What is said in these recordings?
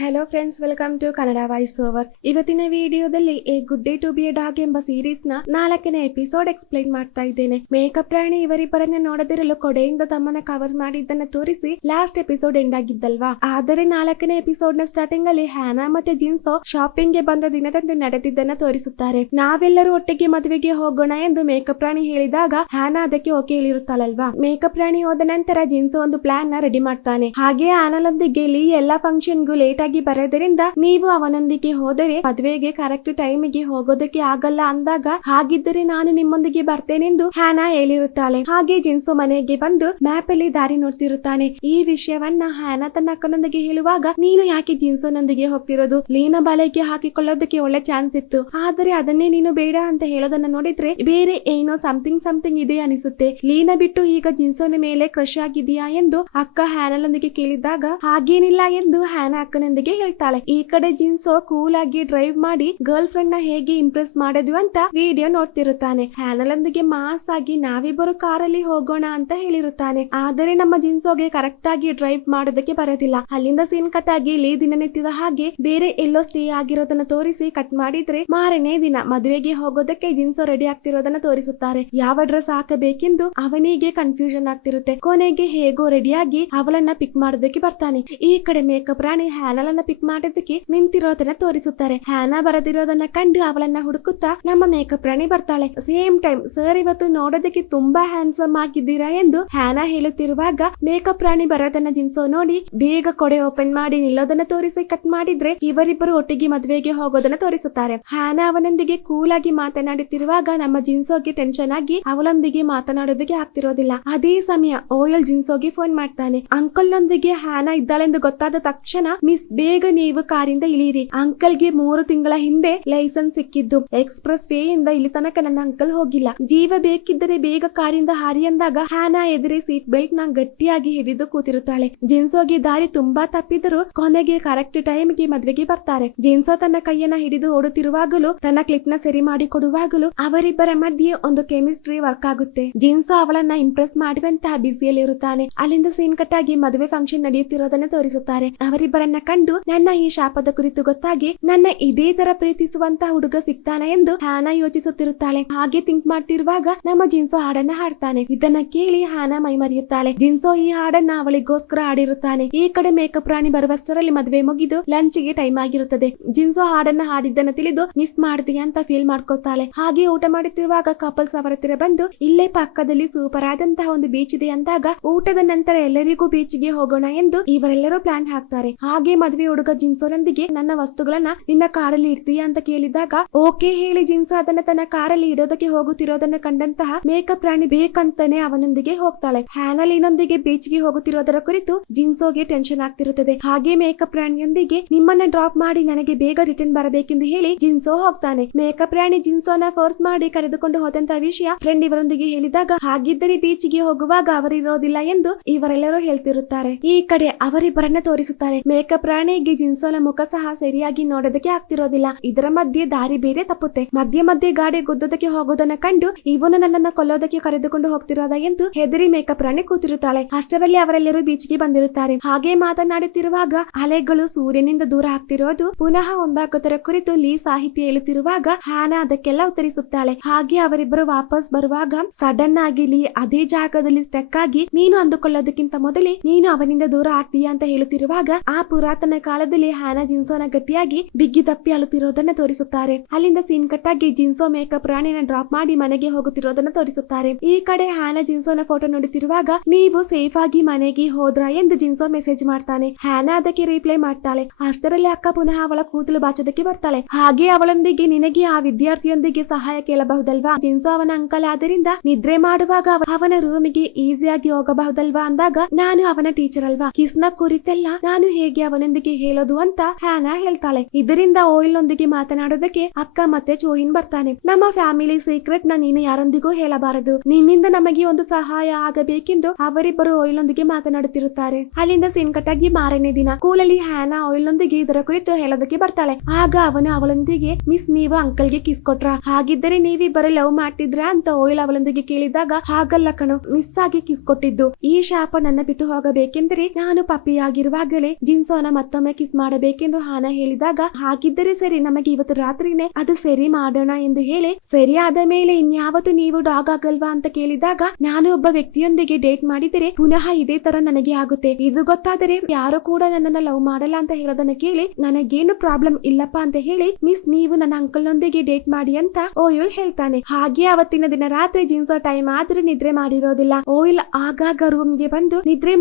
Hello friends, welcome to Kannada voice over. ಇವತ್ತಿನ ವಿಡಿಯೋದಲ್ಲಿ a good day to be a dog ಎಂಬ series ನ 4ನೇ ಎಪಿಸೋಡ್ ಎಕ್ಸ್ಪ್ಲೈನ್ ಮಾಡ್ತಾ ಇದ್ದೇನೆ. ಮೇಕಪ್ ರಾಣಿ ಇವರಿಬ್ಬರನ್ನ ನೋಡದಿರಲು ಕೊಡೆಯಿಂದ ತಮ್ಮನ್ನ ಕವರ್ ಮಾಡಿದ್ದನ್ನ ತೋರಿಸಿ ಲಾಸ್ಟ್ ಎಪಿಸೋಡ್ ಎಂಡ್ ಆಗಿದ್ದಲ್ವಾ. ಆದರೆ 4ನೇ ಎಪಿಸೋಡ್ ನ ಸ್ಟಾರ್ಟಿಂಗ್ ಅಲ್ಲಿ ಹ್ಯಾನಾ ಮತ್ತೆ ಜಿನ್ಸೋ ಶಾಪಿಂಗ್ ಗೆ ಬಂದ ದಿನದಂತೆ ನಡೆದಿದ್ದನ್ನ ತೋರಿಸುತ್ತಾರೆ. ನಾವೆಲ್ಲರೂ ಒಟ್ಟಿಗೆ ಮದುವೆಗೆ ಹೋಗೋಣ ಎಂದು ಮೇಕಪ್ ರಾಣಿ ಹೇಳಿದಾಗ ಹ್ಯಾನಾ ಅದಕ್ಕೆ ಓಕೆ ಹೇಳಿರುತ್ತಾಳಲ್ವಾ. ಮೇಕಪ್ ರಾಣಿ ಹೋದ ನಂತರ ಜಿನ್ಸೋ ಒಂದು ಪ್ಲಾನ್ ನ ರೆಡಿ ಮಾಡ್ತಾನೆ. ಹಾಗೆ ಆನಲೊಂದಿಗೆ ಲೀ ಎಲ್ಲಾ ಫಂಕ್ಷನ್ ಗೂ ಲೇಟ್ ಆಗಿ ಬರೋದರಿಂದ ನೀವು ಅವನೊಂದಿಗೆ ಹೋದರೆ ಮದುವೆಗೆ ಕರೆಕ್ಟ್ ಟೈಮಿಗೆ ಹೋಗೋದಕ್ಕೆ ಆಗಲ್ಲ ಅಂದಾಗ, ಹಾಗಿದ್ದರೆ ನಾನು ನಿಮ್ಮೊಂದಿಗೆ ಬರ್ತೇನೆಂದು ಹ್ಯಾನಾ ಹೇಳಿರುತ್ತಾಳೆ. ಹಾಗೆ ಜಿನ್ಸೋ ಮನೆಗೆ ಬಂದು ಮ್ಯಾಪ್ ಅಲ್ಲಿ ದಾರಿ ನೋಡ್ತಿರುತ್ತಾನೆ. ಈ ವಿಷಯವನ್ನ ಹ್ಯಾನಾ ತನ್ನ ಅಕ್ಕನೊಂದಿಗೆ ಹೇಳುವಾಗ, ನೀನು ಯಾಕೆ ಜಿನ್ಸೋನೊಂದಿಗೆ ಹೋಗ್ತಿರೋದು? ಲೀನ ಬಲೆಗೆ ಹಾಕಿಕೊಳ್ಳೋದಕ್ಕೆ ಒಳ್ಳೆ ಚಾನ್ಸ್ ಇತ್ತು, ಆದರೆ ಅದನ್ನೇ ನೀನು ಬೇಡ ಅಂತ ಹೇಳೋದನ್ನ ನೋಡಿದ್ರೆ ಬೇರೆ ಏನೋ ಸಮಥಿಂಗ್ ಇದೆ ಅನಿಸುತ್ತೆ. ಲೀನ ಬಿಟ್ಟು ಈಗ ಜಿನ್ಸೋನ ಮೇಲೆ ಕ್ರಶ್ ಆಗಿದೆಯಾ ಎಂದು ಅಕ್ಕ ಹ್ಯಾನಲೊಂದಿಗೆ ಕೇಳಿದಾಗ, ಹಾಗೇನಿಲ್ಲ ಎಂದು ಹ್ಯಾನಾ ಅಕ್ಕನೊಂದಿಗೆ ಹೇಳ್ತಾಳೆ. ಈ ಕಡೆ ಜಿನ್ಸೋ ಕೂಲ್ ಆಗಿ ಡ್ರೈವ್ ಮಾಡಿ ಗರ್ಲ್ ಫ್ರೆಂಡ್ ನ ಹೇಗೆ ಇಂಪ್ರೆಸ್ ಮಾಡೋದು ಅಂತ ವಿಡಿಯೋ ನೋಡ್ತಿರುತ್ತಾನೆ. ಹ್ಯಾನಲೊಂದಿಗೆ ಮಾಸ್ ಆಗಿ ನಾವಿಬ್ಬರು ಕಾರಲ್ಲಿ ಹೋಗೋಣ ಅಂತ ಹೇಳಿರುತ್ತಾನೆ. ಆದರೆ ನಮ್ಮ ಜಿನ್ಸೋಗೆ ಕರೆಕ್ಟ್ ಆಗಿ ಡ್ರೈವ್ ಮಾಡೋದಕ್ಕೆ ಬರೋದಿಲ್ಲ. ಅಲ್ಲಿಂದ ಸೀನ್ ಕಟ್ ಆಗಿ ಲೀ ದಿನನಿತ್ಯದ ಹಾಗೆ ಬೇರೆ ಎಲ್ಲೋ ಸ್ಟೇ ಆಗಿರೋದನ್ನ ತೋರಿಸಿ ಕಟ್ ಮಾಡಿದ್ರೆ ಮಾರನೇ ದಿನ ಮದುವೆಗೆ ಹೋಗೋದಕ್ಕೆ ಜಿನ್ಸೋ ರೆಡಿ ಆಗ್ತಿರೋದನ್ನ ತೋರಿಸುತ್ತಾರೆ. ಯಾವ ಡ್ರೆಸ್ ಹಾಕಬೇಕೆಂದು ಅವನಿಗೆ ಕನ್ಫ್ಯೂಷನ್ ಆಗ್ತಿರುತ್ತೆ. ಕೊನೆಗೆ ಹೇಗೋ ರೆಡಿಯಾಗಿ ಅವಳನ್ನ ಪಿಕ್ ಮಾಡೋದಕ್ಕೆ ಬರ್ತಾನೆ. ಈ ಕಡೆ ಮೇಕಪ್ ರಾಣಿ ಹ್ಯಾನಲನ್ನ ಪಿಕ್ ಮಾಡೋದಕ್ಕೆ ನಿಂತಿರೋದನ್ನ ತೋರಿಸುತ್ತಾರೆ. ಹ್ಯಾನಾ ಬರದಿರೋದನ್ನ ಕಂಡು ಅವಳನ್ನ ಹುಡುಕುತ್ತಾ ನಮ್ಮ ಮೇಕಪ್ ರಾಣಿ ಬರ್ತಾಳೆ. ಸೇಮ್ ಟೈಮ್, ಸರ್ ಇವತ್ತು ನೋಡೋದಕ್ಕೆ ತುಂಬಾ ಹ್ಯಾಂಡ್ಸಮ್ ಆಗಿದ್ದೀರಾ ಎಂದು ಹ್ಯಾನಾ ಹೇಳುತ್ತಿರುವಾಗ ಮೇಕಪ್ ರಾಣಿ ಬರೋದನ್ನ ಜಿನ್ಸೋ ನೋಡಿ ಬೇಗ ಕೊಡೆ ಓಪನ್ ಮಾಡಿ ನಿಲ್ಲೋದನ್ನ ತೋರಿಸಿ ಕಟ್ ಮಾಡಿದ್ರೆ ಇವರಿಬ್ಬರು ಒಟ್ಟಿಗೆ ಮದುವೆಗೆ ಹೋಗೋದನ್ನ ತೋರಿಸುತ್ತಾರೆ. ಹ್ಯಾನಾ ಅವನೊಂದಿಗೆ ಕೂಲ್ ಆಗಿ ಮಾತನಾಡುತ್ತಿರುವಾಗ ನಮ್ಮ ಜಿನ್ಸೋಗೆ ಟೆನ್ಷನ್ ಆಗಿ ಅವಳೊಂದಿಗೆ ಮಾತನಾಡೋದಕ್ಕೆ ಆಗ್ತಿರೋದಿಲ್ಲ. ಅದೇ ಸಮಯ ಓಯಲ್ ಜಿನ್ಸೋಗೆ ಫೋನ್ ಮಾಡ್ತಾನೆ. ಅಂಕಲ್ ನೊಂದಿಗೆ ಹ್ಯಾನಾ ಇದ್ದಾಳೆಂದು ಗೊತ್ತಾದ ತಕ್ಷಣ, ಮಿಸ್ ಬೇಗ ನೀವು ಕಾರಿಂದ ಇಳಿಯಿರಿ. ಅಂಕಲ್ ಗೆ 3 ತಿಂಗಳ ಹಿಂದೆ ಲೈಸೆನ್ಸ್ ಸಿಕ್ಕಿದ್ದು. ಎಕ್ಸ್ಪ್ರೆಸ್ ವೇ ಇಂದ ಇಲ್ಲಿ ತನಕ ನನ್ನ ಅಂಕಲ್ ಹೋಗಿಲ್ಲ. ಜೀವ ಬೇಕಿದ್ದರೆ ಬೇಗ ಕಾರಿಂದ ಹಾರಿ ಅಂದಾಗ ಹ್ಯಾನಾ ಎದುರೇ ಸೀಟ್ ಬೆಲ್ಟ್ ನ ಗಟ್ಟಿಯಾಗಿ ಹಿಡಿದು ಕೂತಿರುತ್ತಾಳೆ. ಜಿನ್ಸೋಗೆ ದಾರಿ ತುಂಬಾ ತಪ್ಪಿದರೂ ಕೊನೆಗೆ ಕರೆಕ್ಟ್ ಟೈಮ್ ಗೆ ಮದ್ವೆಗೆ ಬರ್ತಾರೆ. ಜಿನ್ಸೋ ತನ್ನ ಕೈಯನ್ನ ಹಿಡಿದು ಓಡುತ್ತಿರುವಾಗಲೂ ತನ್ನ ಕ್ಲಿಪ್ ನ ಸರಿ ಮಾಡಿ ಕೊಡುವಾಗಲೂ ಅವರಿಬ್ಬರ ಮಧ್ಯೆ ಒಂದು ಕೆಮಿಸ್ಟ್ರಿ ವರ್ಕ್ ಆಗುತ್ತೆ. ಜಿನ್ಸೋ ಅವಳನ್ನ ಇಂಪ್ರೆಸ್ ಮಾಡುವಂತಹ ಬಿಸಿಯಲ್ಲಿ ಇರುತ್ತಾನೆ. ಅಲ್ಲಿಂದ ಸೀನ್ ಕಟ್ ಆಗಿ ಮದುವೆ ಫಂಕ್ಷನ್ ನಡೆಯುತ್ತಿರೋದನ್ನ ತೋರಿಸುತ್ತಾರೆ. ಅವರಿಬ್ಬರನ್ನ ಕಂಡು ನನ್ನ ಈ ಶಾಪದ ಕುರಿತು ಗೊತ್ತಾಗಿ ನನ್ನ ಇದೇ ತರ ಪ್ರೀತಿಸುವಂತ ಹುಡುಗ ಸಿಗ್ತಾನ ಎಂದು ಹ್ಯಾನಾ ಯೋಚಿಸುತ್ತಿರುತ್ತಾಳೆ. ಹಾಗೆ ಥಿಂಕ್ ಮಾಡ್ತಿರುವಾಗ ನಮ್ಮ ಜಿನ್ಸೋ ಹಾಡನ್ನ ಹಾಡ್ತಾನೆ. ಇದನ್ನ ಕೇಳಿ ಹ್ಯಾನಾ ಮೈ ಮರೆಯುತ್ತಾಳೆ. ಜಿನ್ಸೋ ಈ ಹಾಡನ್ನ ಅವಳಿಗೋಸ್ಕರ ಹಾಡಿರುತ್ತಾನೆ. ಈ ಕಡೆ ಮೇಕಪ್ ರಾಣಿ ಬರುವಷ್ಟರಲ್ಲಿ ಮದುವೆ ಮುಗಿದು ಲಂಚ್ ಗೆ ಟೈಮ್ ಆಗಿರುತ್ತದೆ. ಜಿನ್ಸೋ ಹಾಡನ್ನ ಹಾಡಿದ್ದನ್ನ ತಿಳಿದು ಮಿಸ್ ಮಾಡ್ತೀಯ ಅಂತ ಫೀಲ್ ಮಾಡ್ಕೋತಾಳೆ. ಹಾಗೆ ಊಟ ಮಾಡುತ್ತಿರುವಾಗ ಕಪಲ್ಸ್ ಅವರ ಹತ್ತಿರ ಬಂದು, ಇಲ್ಲೇ ಪಕ್ಕದಲ್ಲಿ ಸೂಪರ್ ಆದಂತಹ ಒಂದು ಬೀಚ್ ಇದೆ ಅಂದಾಗ, ಊಟದ ನಂತರ ಎಲ್ಲರಿಗೂ ಬೀಚ್ ಗೆ ಹೋಗೋಣ ಎಂದು ಇವರೆಲ್ಲರೂ ಪ್ಲಾನ್ ಹಾಕ್ತಾರೆ. ಹಾಗೆ ಮದುವೆ ಹುಡುಗ ಜಿನ್ಸೋನೊಂದಿಗೆ, ನನ್ನ ವಸ್ತುಗಳನ್ನ ನಿನ್ನ ಕಾರಲ್ಲಿ ಇಡ್ತೀಯಾ ಅಂತ ಕೇಳಿದಾಗ ಓಕೆ ಹೇಳಿ ಜಿನ್ಸೋ ಅದನ್ನ ತನ್ನ ಕಾರಲ್ಲಿ ಇಡೋದಕ್ಕೆ ಹೋಗುತ್ತಿರೋದನ್ನ ಕಂಡಂತಹ ಮೇಕಪ್ ರಾಣಿ ಬೇಕಂತಾನೆ ಅವನೊಂದಿಗೆ ಹೋಗ್ತಾಳೆ. ಹ್ಯಾನಲಿನೊಂದಿಗೆ ಬೀಚ್ ಗೆ ಹೋಗುತ್ತಿರೋದರ ಕುರಿತು ಜಿನ್ಸೋಗೆ ಟೆನ್ಷನ್ ಆಗ್ತಿರುತ್ತದೆ. ಹಾಗೆ ಮೇಕಪ್ ರಾಣಿಯೊಂದಿಗೆ ನಿಮ್ಮನ್ನ ಡ್ರಾಪ್ ಮಾಡಿ ನನಗೆ ಬೇಗ ರಿಟರ್ನ್ ಬರಬೇಕೆಂದು ಹೇಳಿ ಜಿನ್ಸೋ ಹೋಗ್ತಾನೆ. ಮೇಕಪ್ ರಾಣಿ ಜಿನ್ಸೋನ ಫೋರ್ಸ್ ಮಾಡಿ ಕರೆದುಕೊಂಡು ಹೋದಂತಹ ವಿಷಯ ಫ್ರೆಂಡ್ ಇವರೊಂದಿಗೆ ಹೇಳಿದಾಗ, ಹಾಗಿದ್ದರೆ ಬೀಚ್ ಗೆ ಹೋಗುವಾಗ ಅವರಿರೋದಿಲ್ಲ ಎಂದು ಇವರೆಲ್ಲರೂ ಹೇಳ್ತಿರುತ್ತಾರೆ. ಈ ಕಡೆ ಅವರಿಬ್ಬರನ್ನ ತೋರಿಸುತ್ತಾರೆ. ಮೇಕಪ್ ರಾಣಿಗೆ ಜಿನ್ಸೋನ ಮುಖ ಸಹ ಸರಿಯಾಗಿ ನೋಡೋದಕ್ಕೆ ಆಗ್ತಿರೋದಿಲ್ಲ. ಇದರ ಮಧ್ಯೆ ದಾರಿ ಬೇರೆ ತಪ್ಪುತ್ತೆ. ಮಧ್ಯೆ ಗಾಡಿ ಗುದ್ದೋದಕ್ಕೆ ಹೋಗೋದನ್ನ ಕಂಡು ಇವನು ನನ್ನನ್ನ ಕೊಲ್ಲೋದಕ್ಕೆ ಕರೆದುಕೊಂಡು ಹೋಗ್ತಿರೋದ ಎಂದು ಹೆದರಿ ಮೇಕಪ್ ರಾಣಿ ಕೂತಿರುತ್ತಾಳೆ. ಅಷ್ಟರಲ್ಲಿ ಅವರೆಲ್ಲರೂ ಬೀಚ್ ಗೆ ಬಂದಿರುತ್ತಾರೆ. ಹಾಗೆ ಮಾತನಾಡುತ್ತಿರುವಾಗ ಅಲೆಗಳು ಸೂರ್ಯನಿಂದ ದೂರ ಆಗ್ತಿರೋದು ಪುನಃ ಒಂದಾಗೋದರ ಕುರಿತು ಲೀ ಸಾಹಿತ್ಯ ಹೇಳುತ್ತಿರುವಾಗ ಹ್ಯಾನಾ ಅದಕ್ಕೆಲ್ಲ ಉತ್ತರಿಸುತ್ತಾಳೆ. ಹಾಗೆ ಅವರಿಬ್ಬರು ವಾಪಸ್ ಬರುವಾಗ ಸಡನ್ ಆಗಿ ಲೀ ಅದೇ ಜಾಗದಲ್ಲಿ ಸ್ಟಕ್ ಆಗಿ, ನೀನು ಅಂದುಕೊಳ್ಳೋದಕ್ಕಿಂತ ಮೊದಲೇ ನೀನು ಅವನಿಂದ ದೂರ ಆಗ್ತೀಯಾ ಅಂತ ಹೇಳುತ್ತಿರುವಾಗ ಆ ಪುರಾತನ ಕಾಲದಲ್ಲಿ ಹ್ಯಾನಾ ಜಿನ್ಸೋನ ಗಟ್ಟಿಯಾಗಿ ಬಿಗ್ಗಿ ತಪ್ಪಿ ಅಳುತ್ತಿರೋದನ್ನ ತೋರಿಸುತ್ತಾರೆ. ಅಲ್ಲಿಂದ ಸೀನ್ ಕಟ್ ಆಗಿ ಜಿನ್ಸೋ ಮೇಕಪ್ ರಾಣಿನ ಡ್ರಾಪ್ ಮಾಡಿ ಮನೆಗೆ ಹೋಗುತ್ತಿರೋದನ್ನ ತೋರಿಸುತ್ತಾರೆ. ಈ ಕಡೆ ಹ್ಯಾನಾ ಜಿನ್ಸೋನ ಫೋಟೋ ನೋಡುತ್ತಿರುವಾಗ, ನೀವು ಸೇಫ್ ಆಗಿ ಮನೆಗೆ ಹೋದ್ರಾ ಎಂದು ಜಿನ್ಸೋ ಮೆಸೇಜ್ ಮಾಡ್ತಾನೆ. ಹ್ಯಾನಾ ಅದಕ್ಕೆ ರಿಪ್ಲೈ ಮಾಡ್ತಾಳೆ. ಅಷ್ಟರಲ್ಲಿ ಅಕ್ಕ ಪುನಃ ಅವಳ ಕೂದಲು ಬಾಚೋದಕ್ಕೆ ಬರ್ತಾಳೆ. ಹಾಗೆ ಅವಳೊಂದಿಗೆ, ನಿನಗೆ ಆ ವಿದ್ಯಾರ್ಥಿಯೊಂದಿಗೆ ಸಹಾಯ ಕೇಳಬಹುದಲ್ವಾ? ಜಿನ್ಸೋ ಅವನ ಅಂಕಲ್ ಆದ್ದರಿಂದ ನಿದ್ರೆ ಮಾಡುವಾಗ ಅವನ ರೂಮಿಗೆ ಈಸಿಯಾಗಿ ಹೋಗಬಹುದಲ್ವಾ ಅಂದಾಗ, ನಾನು ಅವನ ಟೀಚರ್ ಅಲ್ವಾ, ಕಿಸ್ನ ಕುರಿತೆಲ್ಲ ನಾನು ಹೇಗೆ ಅವನೊಂದಿಗೆ ಹೇಳೋದು ಅಂತ ಹ್ಯಾನಾ ಹೇಳ್ತಾಳೆ. ಇದರಿಂದ ಓಯಿಲ್ ನೊಂದಿಗೆ ಮಾತನಾಡೋದಕ್ಕೆ ಅಕ್ಕ ಮತ್ತೆ ಚೋಹಿನ್ ಬರ್ತಾನೆ. ನಮ್ಮ ಫ್ಯಾಮಿಲಿ ಸೀಕ್ರೆಟ್ ನ ನೀನು ಯಾರೊಂದಿಗೂ ಹೇಳಬಾರದು, ನಿನ್ನಿಂದ ನಮಗೆ ಒಂದು ಸಹಾಯ ಆಗಬೇಕೆಂದು ಅವರಿಬ್ಬರು ಓಯಿಲ್ ನೊಂದಿಗೆ ಮಾತನಾಡುತ್ತಿರುತ್ತಾರೆ. ಅಲ್ಲಿಂದ ಸೀನ್ ಕಟ್ ಆಗಿ ಮಾರನೇ ದಿನ ಕೂಲಲ್ಲಿ ಹ್ಯಾನಾ ಓಯಿಲ್ ನೊಂದಿಗೆ ಇದರ ಕುರಿತು ಹೇಳೋದಕ್ಕೆ ಬರ್ತಾಳೆ. ಆಗ ಅವನು ಅವಳೊಂದಿಗೆ, ಮಿಸ್ ನೀವು ಅಂಕಲ್ ಗೆ ಕಿಸ್ ಕೊಟ್ರಾ? ಹಾಗಿದ್ದರೆ ನೀವಿಬ್ಬರು ಲವ್ ಮಾಡ್ತಿದ್ರಾ ಅಂತ ಓಯಿಲ್ ಅವಳೊಂದಿಗೆ ಕೇಳಿದಾಗ, ಹಾಗಲ್ಲ ಕಣೋ, ಮಿಸ್ ಆಗಿ ಕಿಸ್ ಕೊಟ್ಟಿದ್ದು. ಈ ಶಾಪ ನನ್ನ ಬಿಟ್ಟು ಹೋಗಬೇಕೆಂದರೆ ನಾನು ಪಪ್ಪಿ ಆಗಿರುವಾಗಲೇ ಜಿನ್ಸೋನ ಮತ್ತೆ ಮತ್ತೊಮ್ಮೆ ಕಿಸ್ ಮಾಡಬೇಕೆಂದು ಹಾನಾ ಹೇಳಿದಾಗ, ಹಾಗಿದ್ದರೆ ಸರಿ, ನಮಗೆ ಇವತ್ತು ರಾತ್ರಿನೇ ಅದು ಸರಿ ಮಾಡೋಣ ಎಂದು ಹೇಳಿ, ಸರಿ ಆದ ಮೇಲೆ ಇನ್ಯಾವತ್ತು ನೀವು ಡಾಗ್ ಆಗಲ್ವಾ ಅಂತ ಕೇಳಿದಾಗ, ನಾನು ಒಬ್ಬ ವ್ಯಕ್ತಿಯೊಂದಿಗೆ ಡೇಟ್ ಮಾಡಿದರೆ ಪುನಃ ಇದೇ ತರ ನನಗೆ ಆಗುತ್ತೆ. ಇದು ಗೊತ್ತಾದರೆ ಯಾರು ಕೂಡ ನನ್ನನ್ನ ಲವ್ ಮಾಡಲ್ಲ ಅಂತ ಹೇಳೋದನ್ನ ಕೇಳಿ, ನನಗೇನು ಪ್ರಾಬ್ಲಮ್ ಇಲ್ಲಪ್ಪ ಅಂತ ಹೇಳಿ, ಮಿಸ್ ನೀವು ನನ್ನ ಅಂಕಲ್ ನೊಂದಿಗೆ ಡೇಟ್ ಮಾಡಿ ಅಂತ ಓಯುಲ್ ಹೇಳ್ತಾನೆ. ಹಾಗೆ ಅವತ್ತಿನ ದಿನ ರಾತ್ರಿ ಜಿನ್ಸೋ ಟೈಮ್ ಆದ್ರೆ ನಿದ್ರೆ ಮಾಡಿರೋದಿಲ್ಲ. ಓಯುಲ್ ಆಗಾಗ ರೂಮ್ಗೆ ಬಂದು ನಿದ್ರೆ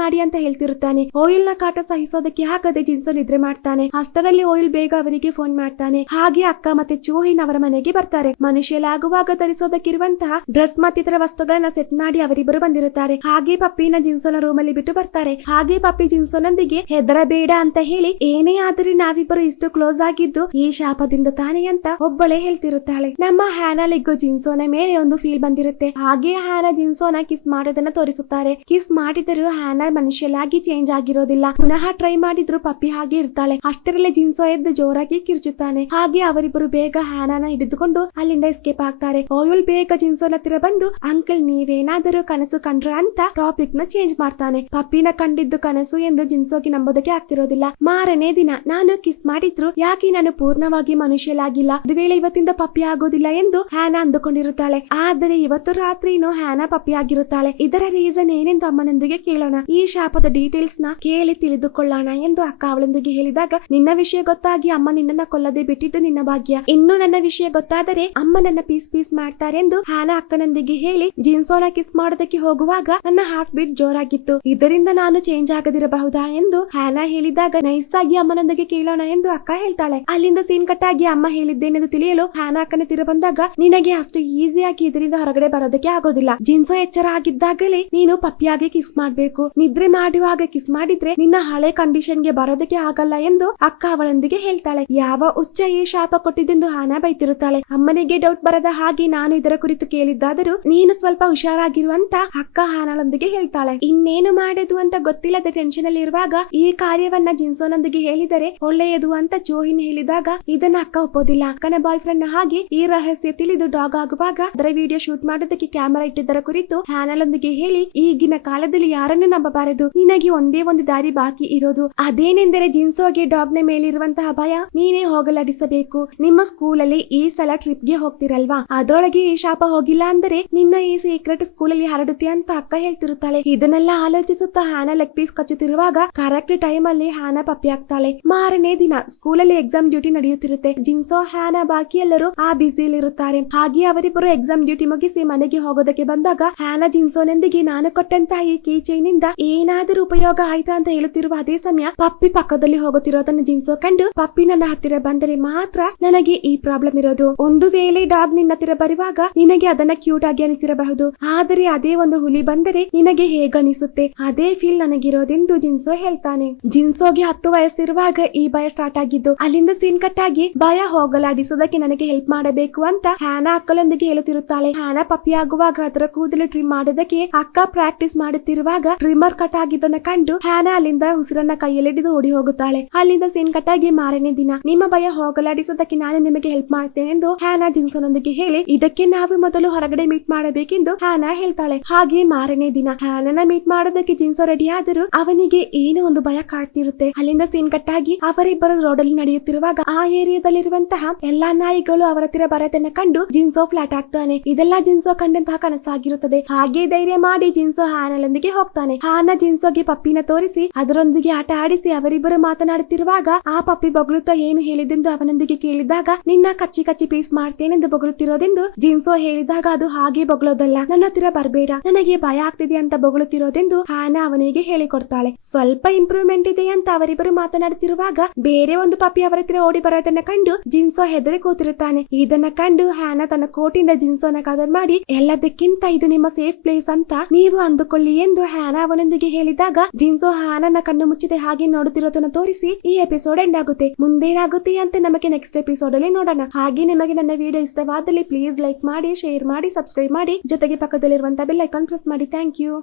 ಮಾಡಿ ಅಂತ ಹೇಳ್ತಿರುತ್ತಾನೆ. ಓಯುಲ್ ನ ಕಾಟ ಸಹಿಸೋದಕ್ಕೆ ಆಗದೆ ಜಿನ್ಸೋ ನಿದ್ರೆ ಮಾಡ್ತಾನೆ. ಅಷ್ಟರಲ್ಲಿ ಓಯುಲ್ ಬೇಗ ಅವರಿಗೆ ಫೋನ್ ಮಾಡ್ತಾನೆ. ಹಾಗೆ ಅಕ್ಕ ಮತ್ತೆ ಚೋಹಿನ್ ಅವರ ಮನೆಗೆ ಬರ್ತಾರೆ. ಮನುಷ್ಯಲಾಗುವಾಗ ಧರಿಸೋದಕ್ಕಿರುವಂತಹ ಡ್ರೆಸ್ ಮತ್ತಿತರ ವಸ್ತುಗಳನ್ನ ಸೆಟ್ ಮಾಡಿ ಅವರಿಬ್ಬರು ಬಂದಿರುತ್ತಾರೆ. ಹಾಗೆ ಪಪ್ಪಿನ ಜಿನ್ಸೋನ ರೂಮ್ ಅಲ್ಲಿ ಬಿಟ್ಟು ಬರ್ತಾರೆ. ಹಾಗೆ ಪಪ್ಪಿ ಜಿನ್ಸೋನೊಂದಿಗೆ ಹೆದರಬೇಡ ಅಂತ ಹೇಳಿ, ಏನೇ ಆದ್ರೆ ನಾವಿಬ್ಬರು ಇಷ್ಟು ಕ್ಲೋಸ್ ಆಗಿದ್ದು ಈ ಶಾಪದಿಂದ ತಾನೇ ಅಂತ ಒಬ್ಬಳೇ ಹೇಳ್ತಿರುತ್ತಾಳೆ. ನಮ್ಮ ಹ್ಯಾನಾಲಿಗೂ ಜಿನ್ಸೋನ ಮೇಲೆ ಒಂದು ಫೀಲ್ ಬಂದಿರುತ್ತೆ. ಹಾಗೆ ಹ್ಯಾನಾ ಜಿನ್ಸೋನ ಕಿಸ್ ಮಾಡೋದನ್ನ ತೋರಿಸುತ್ತಾರೆ. ಕಿಸ್ ಮಾಡಿದರೂ ಹ್ಯಾನಾ ಮನುಷ್ಯಲಾಗಿ ಚೇಂಜ್ ಆಗಿರೋದಿಲ್ಲ. ಪುನಃ ಟ್ರೈ ಮಾಡಿದ್ರು ಪಪ್ಪಿ ಹಾಗೆ ಇರ್ತಾಳೆ. ಅಷ್ಟರಲ್ಲೇ ಜಿನ್ಸೋ ಎದ್ದು ಜೋರಾಗಿ ಕಿರ್ಚುತ್ತಾನೆ. ಹಾಗೆ ಅವರಿಬ್ಬರು ಬೇಗ ಹ್ಯಾನಾನ ಹಿಡಿದುಕೊಂಡು ಅಲ್ಲಿಂದ ಎಸ್ಕೇಪ್ ಆಗ್ತಾರೆ. ಓಯುಲ್ ಬೇಗ ಜಿನ್ಸೋನ ಹತ್ತಿರ ಬಂದು, ಅಂಕಲ್ ನೀವೇನಾದರೂ ಕನಸು ಕಂಡ್ರ ಅಂತ ಟಾಪಿಕ್ ನ ಚೇಂಜ್ ಮಾಡ್ತಾನೆ. ಪಪ್ಪಿನ ಕಂಡಿದ್ದು ಕನಸು ಎಂದು ಜಿನ್ಸೋಗೆ ನಂಬೋದಕ್ಕೆ ಆಗ್ತಿರೋದಿಲ್ಲ. ಮಾರನೇ ದಿನ, ನಾನು ಕಿಸ್ ಮಾಡಿದ್ರು ಯಾಕೆ ನಾನು ಪೂರ್ಣವಾಗಿ ಮನುಷ್ಯಲಾಗಿಲ್ಲ, ಒಂದು ವೇಳೆ ಇವತ್ತಿಂದ ಪಪ್ಪಿ ಆಗೋದಿಲ್ಲ ಎಂದು ಹ್ಯಾನಾ ಅಂದುಕೊಂಡಿರುತ್ತಾಳೆ. ಆದರೆ ಇವತ್ತು ರಾತ್ರಿನೂ ಹ್ಯಾನಾ ಪಪ್ಪಿ ಆಗಿರುತ್ತಾಳೆ. ಇದರ ರೀಸನ್ ಏನೆಂದು ಅಮ್ಮನೊಂದಿಗೆ ಕೇಳೋಣ, ಈ ಶಾಪದ ಡೀಟೇಲ್ಸ್ ನ ಕೇಳಿ ತಿಳಿದುಕೊಳ್ಳೋಣ ಎಂದು ಅಕ್ಕ ಅವಳೊಂದಿಗೆ ಹೇಳಿದಾಗ, ನಿನ್ನ ವಿಷಯ ಗೊತ್ತಾಗಿ ಅಮ್ಮ ನಿನ್ನನ್ನ ಕೊಲ್ಲದೆ ಬಿಟ್ಟಿದ್ದು ನಿನ್ನ ಭಾಗ್ಯ. ಇನ್ನು ನನ್ನ ವಿಷಯ ಗೊತ್ತಾದರೆ ಅಮ್ಮ ನನ್ನ ಪೀಸ್ ಮಾಡ್ತಾರೆ ಎಂದು ಹ್ಯಾನಾ ಅಕ್ಕನೊಂದಿಗೆ ಹೇಳಿ, ಜಿನ್ಸೋನ ಕಿಸ್ ಮಾಡೋದಕ್ಕೆ ಹೋಗುವಾಗ ನನ್ನ ಹಾರ್ಟ್ ಬೀಟ್ ಜೋರಾಗಿತ್ತು, ಇದರಿಂದ ನಾನು ಚೇಂಜ್ ಆಗದಿರಬಹುದಾ ಎಂದು ಹ್ಯಾನಾ ಹೇಳಿದಾಗ, ನೈಸ್ ಆಗಿ ಅಮ್ಮನೊಂದಿಗೆ ಕೇಳೋಣ ಎಂದು ಅಕ್ಕ ಹೇಳ್ತಾಳೆ. ಅಲ್ಲಿಂದ ಸೀನ್ ಕಟ್ ಆಗಿ ಅಮ್ಮ ಹೇಳಿದ್ದೇನೆಂದು ತಿಳಿಯಲು ಹ್ಯಾನಾ ಅಕ್ಕನ ತಿರ ಬಂದಾಗ, ನಿನಗೆ ಅಷ್ಟು ಈಸಿಯಾಗಿ ಇದರಿಂದ ಹೊರಗಡೆ ಬರೋದಕ್ಕೆ ಆಗೋದಿಲ್ಲ. ಜಿನ್ಸೋ ಎಚ್ಚರ ಆಗಿದ್ದಾಗಲೇ ನೀನು ಪಪ್ಪಿಯಾಗಿ ಕಿಸ್ ಮಾಡ್ಬೇಕು. ನಿದ್ರೆ ಮಾಡುವಾಗ ಕಿಸ್ ಮಾಡಿದ್ರೆ ನಿನ್ನ ಹಳೆ ಕಂಡೀಷನ್ ಗೆ ಬರೋದಕ್ಕೆ ಆಗಲ್ಲ ಎಂದು ಅಕ್ಕ ಅವಳೊಂದಿಗೆ ಹೇಳ್ತಾಳೆ. ಯಾವ ಹುಚ್ಚ ಈ ಶಾಪ ಕೊಟ್ಟಿದ್ದೆಂದು ಹ್ಯಾನಾ ಬೈತಿರುತ್ತಾಳೆ. ಅಮ್ಮನಿಗೆ ಡೌಟ್ ಬರದ ಹಾಗೆ ನಾನು ಇದರ ಕುರಿತು ಕೇಳಿದ್ದಾದರೂ ನೀನು ಸ್ವಲ್ಪ ಹುಷಾರಾಗಿರುವಂತ ಅಕ್ಕ ಹ್ಯಾನಾಳೊಂದಿಗೆ ಹೇಳ್ತಾಳೆ. ಇನ್ನೇನು ಮಾಡೋದು ಅಂತ ಗೊತ್ತಿಲ್ಲದ ಟೆನ್ಷನ್ ಅಲ್ಲಿ ಇರುವಾಗ ಈ ಕಾರ್ಯವನ್ನ ಜಿನ್ಸೋನೊಂದಿಗೆ ಹೇಳಿದರೆ ಒಳ್ಳೆಯದು ಅಂತ ಜೋಹಿನ್ ಹೇಳಿದಾಗ, ಇದನ್ನ ಅಕ್ಕ ಒಪ್ಪೋದಿಲ್ಲ. ಅಕ್ಕನ ಬಾಯ್ ಫ್ರೆಂಡ್ ಹಾಗೆ ಈ ರಹಸ್ಯ ತಿಳಿದು ಡಾಗ್ ಆಗುವಾಗ ಅದರ ವಿಡಿಯೋ ಶೂಟ್ ಮಾಡೋದಕ್ಕೆ ಕ್ಯಾಮೆರಾ ಇಟ್ಟಿದ್ದರ ಕುರಿತು ಹ್ಯಾನಾಳೊಂದಿಗೆ ಹೇಳಿ, ಈಗಿನ ಕಾಲದಲ್ಲಿ ಯಾರನ್ನು ನಂಬಬಾರದು, ನಿನಗೆ ಒಂದೇ ಒಂದು ದಾರಿ ಬಾಕಿ ಇರೋದು, ಅದೇನೆಂದರೆ ಜಿನ್ಸೋಗೆ ಡಾಗ್ ನ ಮೇಲಿರುವಂತಹ ಭಯ ನೀನೇ ಹೋಗಲಾಡಿಸಬೇಕು. ನಿಮ್ಮ ಸ್ಕೂಲ್ ಅಲ್ಲಿ ಈ ಸಲ ಟ್ರಿಪ್ ಗೆ ಹೋಗ್ತಿರಲ್ವಾ, ಅದರೊಳಗೆ ಈ ಶಾಪ ಹೋಗಿಲ್ಲ ಅಂದರೆ ನಿನ್ನ ಈ ಸೀಕ್ರೆಟ್ ಸ್ಕೂಲ್ ಅಲ್ಲಿ ಹರಡುತ್ತೆ ಅಂತ ಅಕ್ಕ ಹೇಳ್ತಿರುತ್ತಾಳೆ. ಇದನ್ನೆಲ್ಲ ಆಲೋಚಿಸುತ್ತಾ ಹ್ಯಾನಾ ಲೆಗ್ ಪೀಸ್ ಕಚ್ಚುತ್ತಿರುವಾಗ ಕರೆಕ್ಟ್ ಟೈಮ್ ಅಲ್ಲಿ ಹ್ಯಾನಾ ಪಪ್ಪಿ ಆಗ್ತಾಳೆ. ಮಾರನೇ ದಿನ ಸ್ಕೂಲ್ ಅಲ್ಲಿ ಎಕ್ಸಾಮ್ ಡ್ಯೂಟಿ ನಡೆಯುತ್ತಿರುತ್ತೆ. ಜಿನ್ಸೋ, ಹ್ಯಾನಾ, ಬಾಕಿ ಎಲ್ಲರೂ ಆ ಬಿಸಿಲಿ ಇರುತ್ತಾರೆ. ಹಾಗೆ ಅವರಿಬ್ಬರು ಎಕ್ಸಾಮ್ ಡ್ಯೂಟಿ ಮುಗಿಸಿ ಮನೆಗೆ ಹೋಗೋದಕ್ಕೆ ಬಂದಾಗ ಹ್ಯಾನಾ ಜಿನ್ಸೋನೊಂದಿಗೆ ನಾನು ಕೊಟ್ಟಂತಹ ಈ ಕೀ ಚೈನ್ ಇಂದ ಏನಾದರೂ ಉಪಯೋಗ ಆಯ್ತಾ ಅಂತ ಹೇಳುತ್ತಿರುವ ಅದೇ ಸಮಯ ಪಪ್ಪಿ ಪಕ್ಕದಲ್ಲಿ ಹೋಗುತ್ತಿರೋದನ್ನ ಜಿನ್ಸೋ ಕಂಡು, ಪಪ್ಪಿ ನನ್ನ ಹತ್ತಿರ ಬಂದರೆ ಮಾತ್ರ ನನಗೆ ಈ ಪ್ರಾಬ್ಲಮ್ ಇರೋದು. ಒಂದು ವೇಳೆ ಡಾಗ್ ನಿನ್ನ ಹತ್ತಿರ ಬರುವಾಗ ನಿನಗೆ ಅದನ್ನ ಕ್ಯೂಟ್ ಆಗಿ ಅನಿಸಿರಬಹುದು, ಆದರೆ ಅದೇ ಒಂದು ಹುಲಿ ಬಂದರೆ ನಿನಗೆ ಹೇಗನಿಸುತ್ತೆ, ಅದೇ ಫೀಲ್ ನನಗಿರೋದೆಂದು ಜಿನ್ಸೋ ಹೇಳ್ತಾನೆ. ಜಿನ್ಸೋಗೆ 10 ವಯಸ್ಸಿರುವಾಗ ಈ ಭಯ ಸ್ಟಾರ್ಟ್ ಆಗಿದ್ದು. ಅಲ್ಲಿಂದ ಸೀನ್ ಕಟ್ ಆಗಿ ಭಯ ಹೋಗಲಾಡಿಸೋದಕ್ಕೆ ನನಗೆ ಹೆಲ್ಪ್ ಮಾಡಬೇಕು ಅಂತ ಹ್ಯಾನಾ ಅಕ್ಕಲೊಂದಿಗೆ ಹೇಳುತ್ತಿರುತ್ತಾಳೆ. ಹ್ಯಾನಾ ಪಪ್ಪಿ ಆಗುವಾಗ ಅದರ ಕೂದಲು ಟ್ರಿಮ್ ಮಾಡೋದಕ್ಕೆ ಅಕ್ಕ ಪ್ರಾಕ್ಟೀಸ್ ಮಾಡುತ್ತಿರುವಾಗ ಟ್ರಿಮ್ಮರ್ ಕಟ್ ಆಗಿದ್ದನ್ನ ಕಂಡು ಹ್ಯಾನಾ ಅಲ್ಲಿಂದ ಉಸಿರನ್ನ ಕೈಯಲ್ಲಿ ಹಿಡಿದು ಓಡಿ ಹೋಗುತ್ತಾಳೆ. ಅಲ್ಲಿಂದ ಸೀನ್ ಕಟ್ ಆಗಿ ಮಾರನೇ ದಿನ, ನಿಮ್ಮ ಭಯ ಹೋಗಲಾಡಿಸೋದಕ್ಕೆ ನಾನು ನಿಮಗೆ ಹೆಲ್ಪ್ ಮಾಡ್ತೇನೆ ಎಂದು ಹ್ಯಾನಾ ಜಿನ್ಸೋನೊಂದಿಗೆ ಹೇಳಿ, ಇದಕ್ಕೆ ನಾವು ಮೊದಲು ಹೊರಗಡೆ ಮೀಟ್ ಮಾಡಬೇಕೆಂದು ಹ್ಯಾನಾ ಹೇಳ್ತಾಳೆ. ಹಾಗೆ ಮಾರನೇ ದಿನ ಹ್ಯಾನನ ಮೀಟ್ ಮಾಡೋದಕ್ಕೆ ಜಿನ್ಸೋ ರೆಡಿ ಆದರೂ ಅವನಿಗೆ ಏನೋ ಒಂದು ಭಯ ಕಾಡ್ತಿರುತ್ತೆ. ಅಲ್ಲಿಂದ ಸೀನ್ ಕಟ್ ಆಗಿ ಅವರಿಬ್ಬರು ರೋಡ್ ಅಲ್ಲಿ ನಡೆಯುತ್ತಿರುವಾಗ ಆ ಏರಿಯಾದಲ್ಲಿರುವಂತಹ ಎಲ್ಲಾ ನಾಯಿಗಳು ಅವರ ಹತ್ತಿರ ಬರೋದನ್ನ ಕಂಡು ಜಿನ್ಸೋ ಫ್ಲಾಟ್ ಆಗ್ತಾನೆ. ಇದೆಲ್ಲ ಜಿನ್ಸೋ ಕಂಡಂತಹ ಕನಸಾಗಿರುತ್ತದೆ. ಹಾಗೆ ಧೈರ್ಯ ಮಾಡಿ ಜಿನ್ಸೋ ಹ್ಯಾನಲೊಂದಿಗೆ ಹೋಗ್ತಾನೆ. ಹ್ಯಾನಾ ಜಿನ್ಸೋಗೆ ಪಪ್ಪಿನ ತೋರಿಸಿ ಅದರೊಂದಿಗೆ ಆಟ ಆಡಿಸಿ ಅವರಿಬ್ಬರು ಮಾತನಾಡುತ್ತಿರುವಾಗ ಆ ಪಪ್ಪಿ ಬೊಗಳುತ್ತಾ ಏನು ಹೇಳಿದೆಂದು ಅವನೊಂದಿಗೆ ಕೇಳಿದಾಗ, ನಿನ್ನ ಕಚ್ಚಿ ಕಚ್ಚಿ ಪೀಸ್ ಮಾಡ್ತೇನೆಂದು ಬೊಗಳುತ್ತಿರೋದೆಂದು ಜಿನ್ಸೋ ಹೇಳಿದಾಗ, ಅದು ಹಾಗೆ ಬೊಗಳೋದಲ್ಲ, ನನ್ನ ಹತ್ತಿರ ಬರಬೇಡ, ನನಗೆ ಭಯ ಆಗ್ತಿದೆ ಅಂತ ಬೊಗಳುತ್ತಿರೋದೆಂದು ಹ್ಯಾನಾ ಅವನಿಗೆ ಹೇಳಿಕೊಡ್ತಾಳೆ. ಸ್ವಲ್ಪ ಇಂಪ್ರೂವ್ಮೆಂಟ್ ಇದೆ ಅಂತ ಅವರಿಬ್ಬರು ಮಾತನಾಡುತ್ತಿರುವಾಗ ಬೇರೆ ಒಂದು ಪಪ್ಪಿ ಅವರ ಹತ್ತಿರ ಓಡಿ ಬರೋದನ್ನ ಕಂಡು ಜಿನ್ಸೋ ಹೆದರಿ ಕೂತಿರುತ್ತಾನೆ. ಇದನ್ನ ಕಂಡು ಹ್ಯಾನಾ ತನ್ನ ಕೋಟಿಂದ ಜಿನ್ಸೋನ ಕವರ್ ಮಾಡಿ, ಎಲ್ಲದಕ್ಕಿಂತ ಇದು ನಿಮ್ಮ ಸೇಫ್ ಪ್ಲೇಸ್ ಅಂತ ನೀವು ಅಂದುಕೊಳ್ಳಿ ಎಂದು ಹ್ಯಾನಾ ಅವನೊಂದಿಗೆ ಹೇಳಿದಾಗ ಜಿನ್ಸೋ ಹ್ಯಾನನ ಕಣ್ಣು ಮುಚ್ಚಿದೆ ಹಾಗೆ ನೋಡುತ್ತಿರೋದನ್ನ ತೋರಿಸಿ ಈ ಎಪಿಸೋಡ್ ಎಂಡ್ ಆಗುತ್ತೆ. ಮುಂದೇನಾಗುತ್ತೆ ಅಂತ ನಮಗೆ ನೆಕ್ಸ್ಟ್ ಎಪಿಸೋಡ್ ಅಲ್ಲಿ ನೋಡೋಣ. ಹಾಗೆ ನಿಮಗೆ ನನ್ನ ವಿಡಿಯೋ ಇಷ್ಟವಾದಲ್ಲಿ ಪ್ಲೀಸ್ ಲೈಕ್ ಮಾಡಿ, ಶೇರ್ ಮಾಡಿ, ಸಬ್ಸ್ಕ್ರೈಬ್ ಮಾಡಿ, ಜೊತೆಗೆ ಪಕ್ಕದಲ್ಲಿರುವಂತಹ ಬೆಲ್ ಐಕಾನ್ ಪ್ರೆಸ್ ಮಾಡಿ. Thank you.